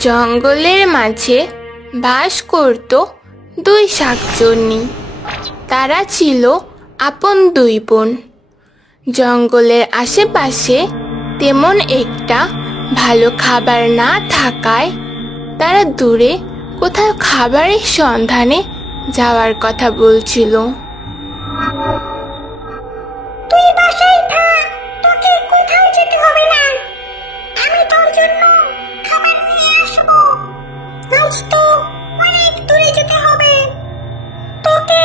জঙ্গলের মাঝে বাস করত দুই শাকচুন্নি। তারা ছিল আপন দুই বোন। জঙ্গলের আশেপাশে তেমন একটা ভালো খাবার না থাকায় তারা দূরে কোথাও খাবারের সন্ধানে যাওয়ার কথা বলছিল। তুই বাসায় থাক, তোকে কোথাও যেতে হবে না। আমি তোর জন্য খাবার নিয়ে আসবো। আজ তো অনেক দূরে যেতে হবে, তোকে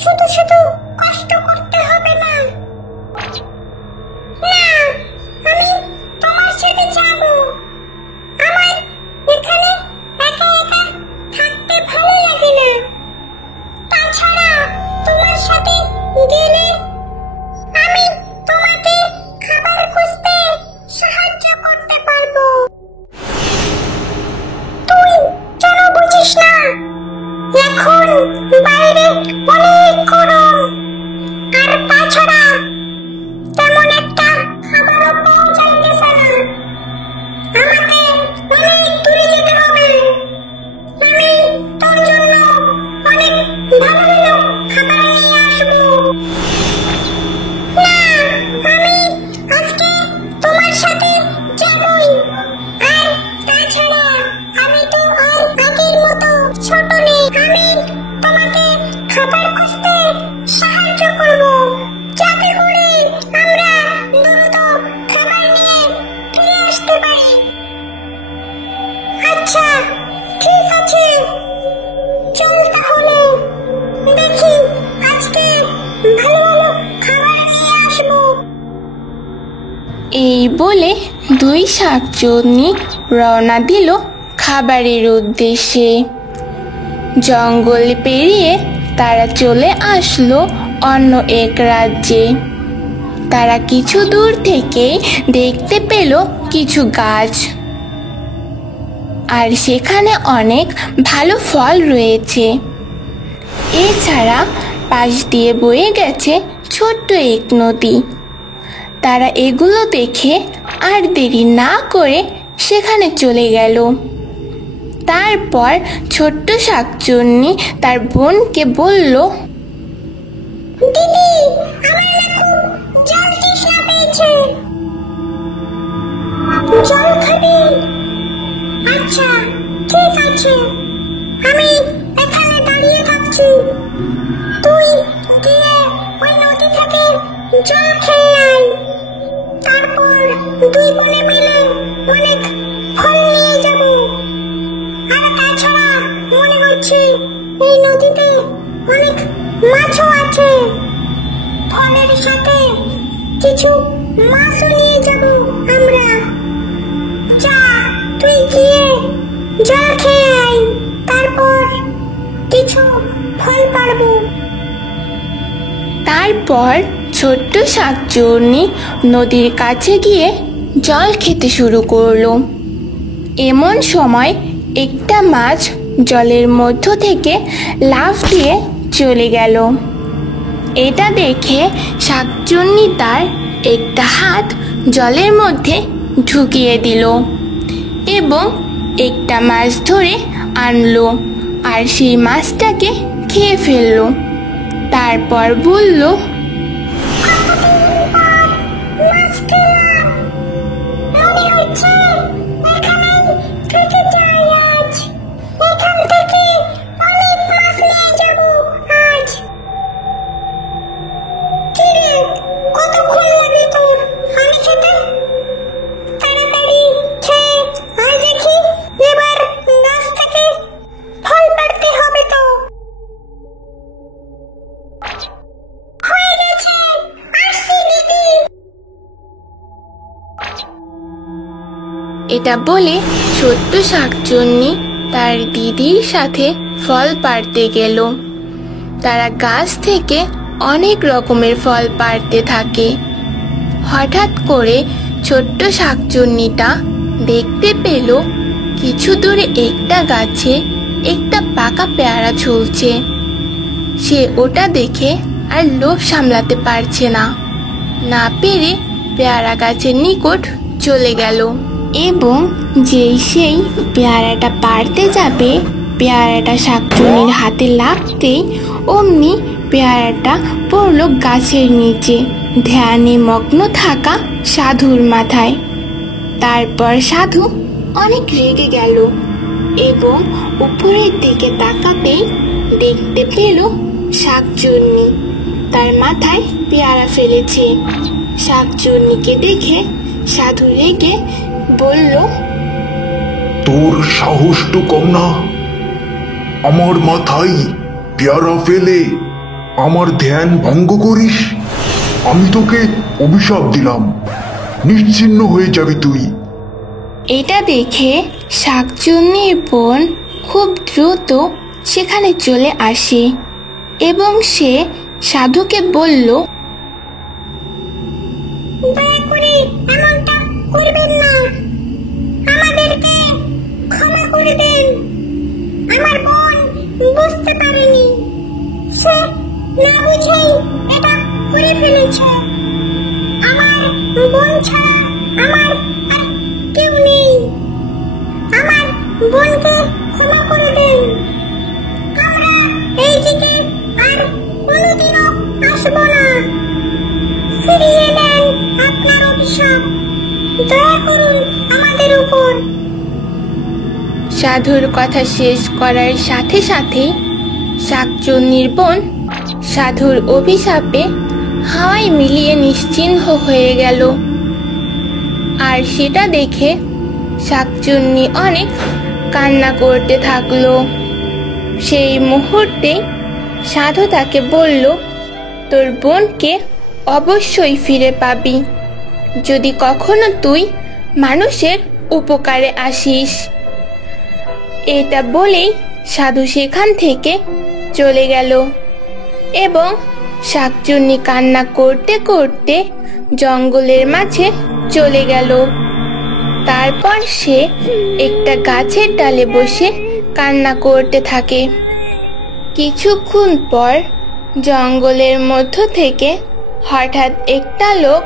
শুধু শুধু কষ্ট করতে হবে না। না, আমি তোমার সাথে যাব। আমার এখানে একা একা থাকতে ভালো লাগে না। তাছাড়া তোমার সাথে গেলে আমি তোমাকে খাবার খুঁজতে সাহায্য করতে পারবো। তুই কেন বুঝিস না? এখন বাইরে অনেক গরম, আর তাছাড়া তেমন একটা খাবারও পাওয়া যাইতেছে না। আমাকে অনেক দূরে যেতে হবে। আমি তোর জন্য অনেক ভালো ভালো খাবার নিয়ে আসবো। না, আমি আজকে তোমার সাথে যাবই। আর তাছাড়া আমি তো আর আগের মতো ছোট নেই। আমি তোমাকে খাবার খুঁজতে সাহায্য করব, যাতে করে আমরা দ্রুত খাবার নিয়ে ফিরে আসতে পারি। আচ্ছা, ঠিক আছে, চল তাহলে। দেখি আজকে ভালো ভালো খাবার নিয়ে আসবো। এই বলে দুই শাকচুন্নি রওনা দিল খাবারের উদ্দেশ্যে। জঙ্গল পেরিয়ে তারা চলে আসলো অন্য এক রাজ্যে। তারা কিছু দূর থেকেই দেখতে পেল কিছু গাছ, আর সেখানে অনেক ভালো ফল রয়েছে। এছাড়া পাশ দিয়ে বয়ে গেছে ছোট্ট এক নদী। তারা এগুলো দেখে আর দেরি না করে সেখানে চলে গেল। তারপর ছোট্ট শাকচুন্নি তার বোনকে বলল, দিদি, আমার না খুব জল তৃষ্ণা পেয়েছে। জল খাবি? আচ্ছা, ঠিক আছে, আমি এখানে দাঁড়িয়ে থাকছি। তুই গিয়ে ওই নদী থেকে জল খেয়ে আয়। তারপর দুই বোনে মিলে অনেক ফল নিয়ে যাব। আর তাছাড়া মনে হচ্ছে এই নদীতে অনেক মাছও আছে। ফলের সাথে কিছু মাছও নিয়ে যাব আমরা। যা, তুই গিয়ে জল খেয়ে আয়, তারপর কিছু ফল পারবো। তারপর ছোট্ট শাকচুন্নি নদীর কাছে গিয়ে জল খেতে শুরু করলো। এমন সময় একটা মাছ জলের মধ্য থেকে লাফ দিয়ে চলে গেল। এটা দেখে শাকচুন্নি তার একটা হাত জলের মধ্যে ঢুকিয়ে দিল এবং একটা মাছ ধরে আনলো, আর সেই মাছটাকে খেয়ে ফেললো। তারপর বলল, মাছ খেলাম, মনে হচ্ছে এখানেই থেকে যাই আজ। এখান থেকে অনেক মাছ নিয়ে যাব আজ। কি রে, কতক্ষণ লাগে তোর আমি খেতে? তাড়াতাড়ি খেয়ে আয় দেখি, এবার গাছ থেকে ফল পাড়তে হবে তো। হয়ে গেছে, আসছি দিদি। এটা বলে ছোট্ট শাকচুন্নি তার দিদির সাথে ফল পাড়তে গেল। তারা গাছ থেকে অনেক রকমের ফল পাড়তে থাকে। হঠাৎ করে ছোট্ট শাকচুন্নিটা দেখতে পেল কিছু দূরে একটা গাছে একটা পাকা পেয়ারা ঝুলছে। সে ওটা দেখে আর লোভ সামলাতে পারছে না, না পেরে পেয়ারা গাছের নিকট চলে গেল। এবং যেই সেই পেয়ারাটা পারতে যাবে, পেয়ারাটা শাকচুন্নির হাতে লাগতেই অমনি পেয়ারাটা পড়ল গাছের নিচে ধ্যানে মগ্ন থাকা সাধুর মাথায়। তারপর সাধু অনেক রেগে গেল এবং উপরের দিকে তাকাতেই দেখতে পেল শাকচুন্নি তার মাথায় পেয়ারা ফেলেছে। শাকচুন্নিকে দেখে সাধু রেগে বলল, তোর সাহস তো কম না, আমার মাথায় পেয়ারা ফেলে আমার ধ্যান ভঙ্গ করিস। আমি তোকে অভিশাপ দিলাম, নিশ্চিহ্ন হয়ে যাবি তুই। এটা দেখে শাকচুন্নির বোন খুব দ্রুত সেখানে চলে আসে এবং সে সাধুকে বলল, দয়া করে এমনটা করবেন না, আমাদেরকে ক্ষমা করে দেন। আমার বোন বুঝতে পারেনি, সে না বুঝেই এটা করে ফেলেছে। আমার বোন ছাড়া আমার আর কেউ নেই, আমার বোনকে ক্ষমা করে দেন। আমরা এই দিকে আর কোনোদিনও আসবো না। ফিরিয়ে দেন আপনার অভিশাপ, দয়া করুন আমাদের উপর। সাধুর কথা শেষ করার সাথে সাথেই শাকচুন্নির বোন সাধুর অভিশাপে হাওয়ায় মিলিয়ে নিশ্চিহ্ন হয়ে গেল। আর সেটা দেখে শাকচুন্নি অনেক কান্না করতে থাকলো। সেই মুহূর্তে সাধু তাকে বলল, তোর বোনকে অবশ্যই ফিরে পাবি যদি কখনো তুই মানুষের উপকারে আসিস। এটা বলেই সাধু সেখান থেকে চলে গেল এবং শাকচুন্নি কান্না করতে করতে জঙ্গলের মাঝে চলে গেল। তারপর সে একটা গাছের ডালে বসে কান্না করতে থাকে। কিছুক্ষণ পর জঙ্গলের মধ্য থেকে হঠাৎ একটা লোক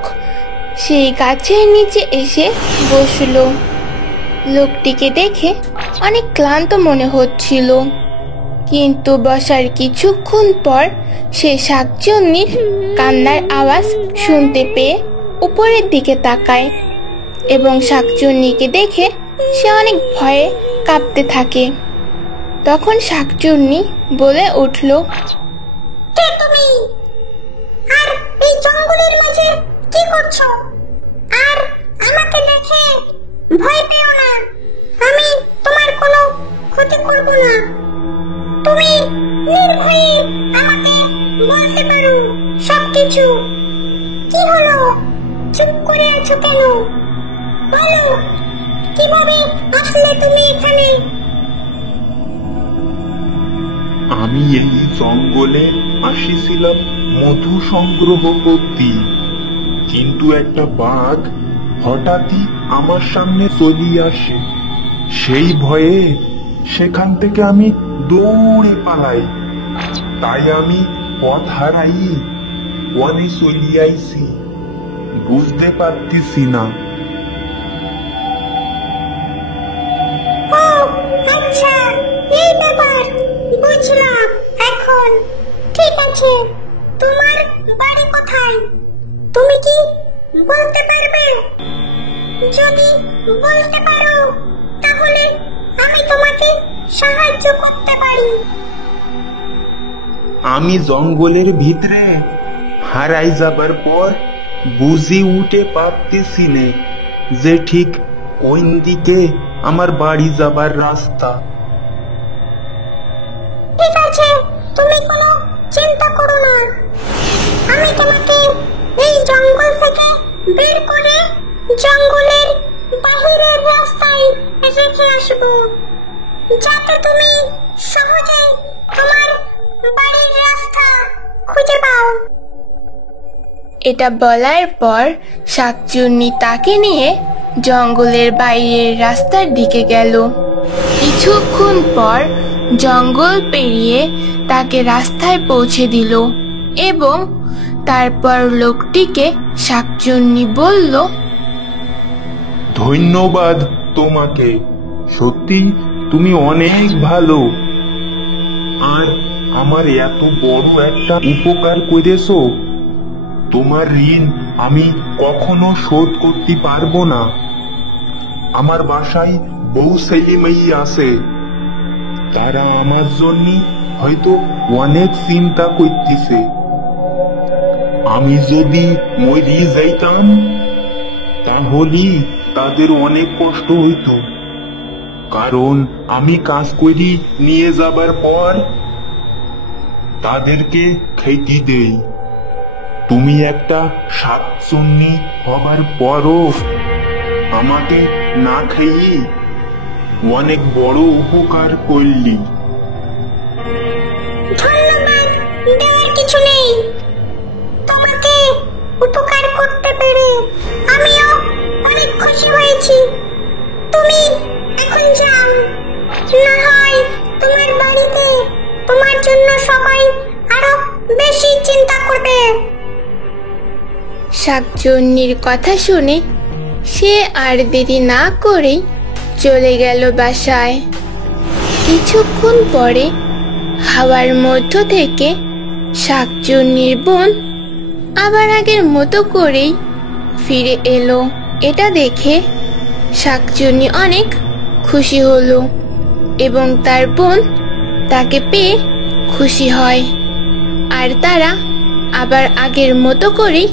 সেই গাছের নিচে এসে বসলো। লোকটিকে দেখে অনেক ক্লান্ত মনে হচ্ছিল, কিন্তু বসার কিছুক্ষণ পর সে শাকচুন্নির কান্নার আওয়াজ শুনতে পেয়ে উপরের দিকে তাকায় এবং শাকচুন্নিকে দেখে সে অনেক ভয়ে কাঁপতে থাকে। তখন শাকচুন্নি বলে উঠল, কে তুমি? আর এই জঙ্গলের মাঝে কি করছো? আর আমাকে দেখে ভয় পেও না, আমি তোমার কোনো ক্ষতি করব না। তুমি নির্ভয়ে আমাকে বলতে পারো সবকিছু। কি হলো, চুপ করে আছো কেন? বলো, কিভাবে আসলে তুমি এখানে? আমি এই জঙ্গলে আসিছিলাম মধু সংগ্রহ করতে, কিন্তু একটা বাঘ হঠাৎই আমার সামনে চলিয়ে আসে। সেই ভয়ে সেখান থেকে আমি দৌড়ে পালাই, তাই আমি পথ হারাই বনে চলিয়ে আইছি, বুঝতে পারতেছি না। ও আচ্ছা, এই ব্যাপার, বুঝলাম এখন। ঠিক আছে, তোমার বাড়ি কোথায় তুমি কি বলতে পারবে? যদি বলতে পারো তাহলে আমি তোমাকে সাহায্য করতে পারি। আমি জঙ্গলের ভিতরে হারাই যাবার পর বুঝি উঠে পারতেছি না যে ঠিক কোন দিকে আমার বাড়ি যাবার রাস্তা। ঠিক আছে, তুমি কোনো চিন্তা করো না, আমি তোমাকে এই জঙ্গল থেকে বের করে জঙ্গলের বাহিরের রাস্তায় রেখে আসবো, যাতে তুমি সহজে তোমার বাড়ির রাস্তা খুঁজে পাও। এটা বলার পর শাকচুন্নি তাকে নিয়ে জঙ্গলের বাইরের রাস্তার দিকে গেল। কিছুক্ষণ পর জঙ্গল পেরিয়ে তাকে রাস্তায় পৌঁছে দিল এবং তারপর লোকটিকে শাকচুন্নি বলল, ধন্যবাদ তোমাকে, সত্যি তুমি অনেক ভালো। আর আমার এত বড় একটা উপকার করেছো, তোমার ঋণ আমি কখনো শোধ করতে পারবো না। আমার বাসায় বউ ছেলে মেয়ে আছে, তারা আমার জন্য হয়তো অনেক চিন্তা করতেছে। আমি যদি মরে যাইতাম তাহলে তাদের অনেক কষ্ট হইতো, কারণ আমি কাজ করি নিয়ে যাবার পর তাদেরকে খেতে দেই। তুমি একটা শাকচুন্নি হবার পরও আমাকে না খাইয়ে অনেক বড় উপকার করলি। ধন্যবাদ দেওয়ার কিছু নেই, তোমাকে উপকার করতে পেরে আমিও অনেক খুশি হয়েছি। তুমি এখন যাও, না হয় তোমার বাড়িতে তোমার জন্য সবাই আরো বেশি চিন্তা করবে। শাকচুন্নির কথা শুনে সে আর দেরি না করেই চলে গেল বাসায়। কিছুক্ষণ পরে হাওয়ার মধ্য থেকে শাকচুন্নির বোন আবার আগের মতো করেই ফিরে এলো। এটা দেখে শাকচুন্নি অনেক খুশি হলো এবং তার বোন তাকে পেয়ে খুশি হয়। আর তারা আবার আগের মতো করেই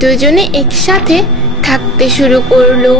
দুজনে একসাথে থাকতে শুরু করলো।